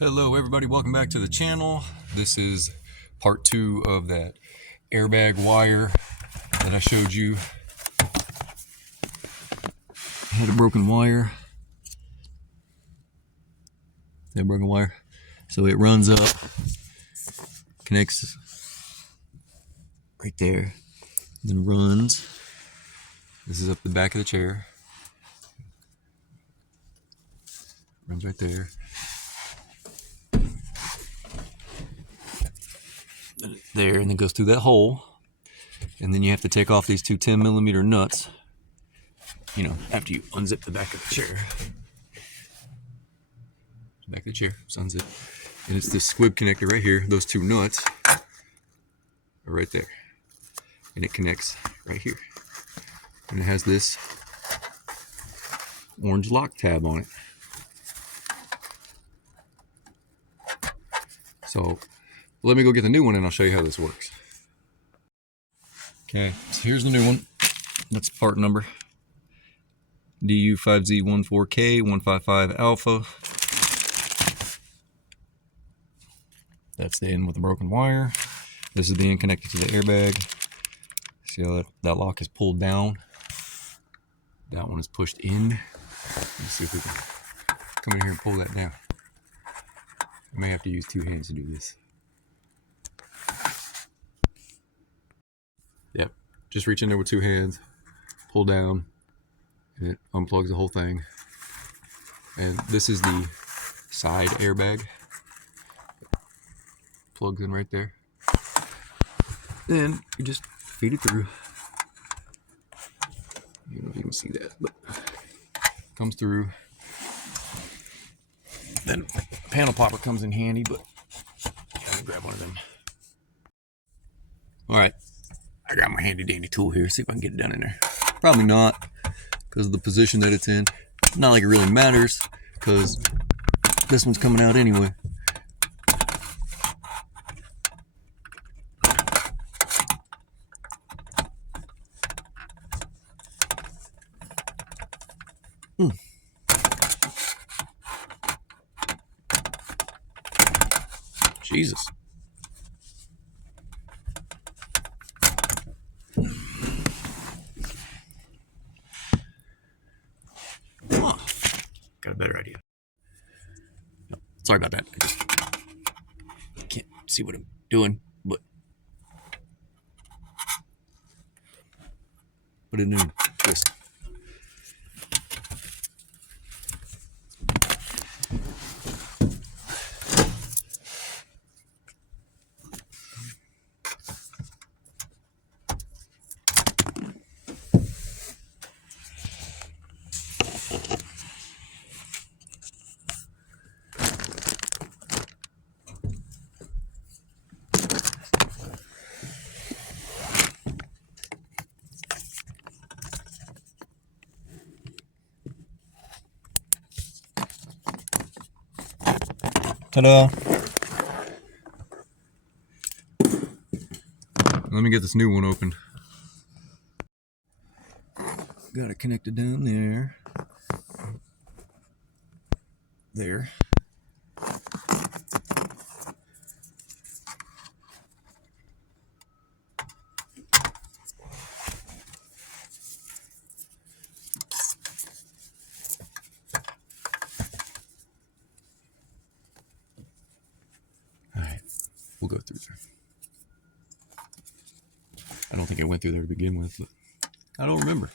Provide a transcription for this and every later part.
Hello everybody, welcome back to the channel. This is part 2 of that airbag wire that I showed you. I had a broken wire. So it runs up, connects right there, then runs. This is up the back of the chair. Runs right there. There, and then goes through that hole. And then you have to take off these two 10mm nuts, after you unzip the back of the chair. Back of the chair, so unzip. And it's this squib connector right here. Those two nuts are right there. And it connects right here. And it has this orange lock tab on it. So let me go get the new one and I'll show you how this works. Okay, so here's the new one. That's part number DU5Z14K155 Alpha. That's the end with the broken wire. This is the end connected to the airbag. See how that lock is pulled down? That one is pushed in. Let's see if we can come in here and pull that down. I may have to use two hands to do this. Yep, just reach in there with two hands, pull down, and it unplugs the whole thing. And this is the side airbag. Plugs in right there. Then you just feed it through. I don't know if you can see that, but comes through. Then panel popper comes in handy, but gotta grab one of them. All right, I got my handy dandy tool here. See if I can get it down in there. Probably not, because of the position that it's in. Not like it really matters, because this one's coming out anyway. Jesus. Oh, got a better idea. No, sorry about that. I just can't see what I'm doing, but put it in a twist. Ta-da! Let me get this new one open. Got it connected down there. There. Alright, we'll go through there. I don't think it went through there to begin with, but I don't remember.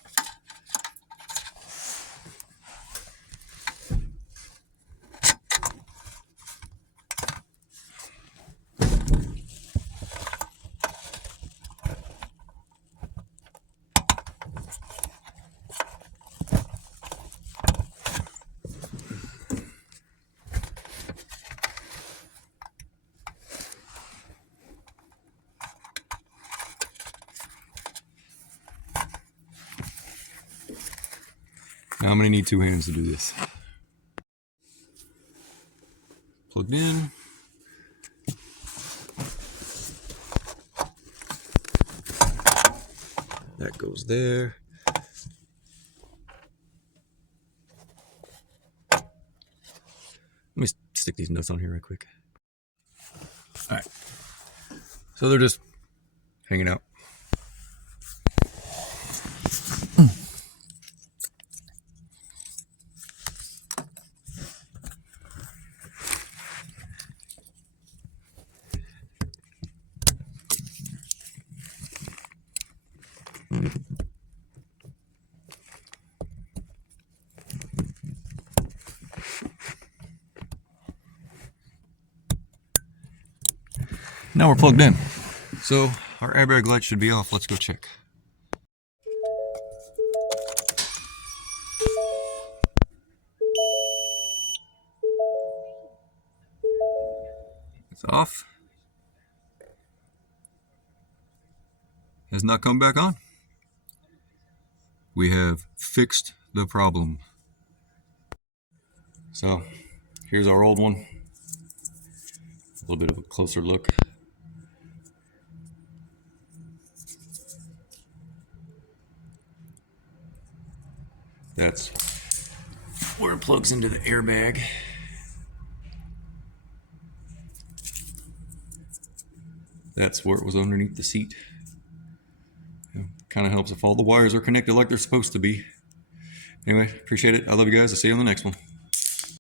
Now I'm going to need two hands to do this. Plugged in. That goes there. Let me stick these nuts on here right quick. All right. So they're just hanging out. Now we're plugged in. So our airbag light should be off. Let's go check. It's off. Has not come back on. We have fixed the problem. So here's our old one. A little bit of a closer look. That's where it plugs into the airbag. That's where it was underneath the seat. Kind of helps if all the wires are connected like they're supposed to be. Anyway, appreciate it. I love you guys. I'll see you on the next one.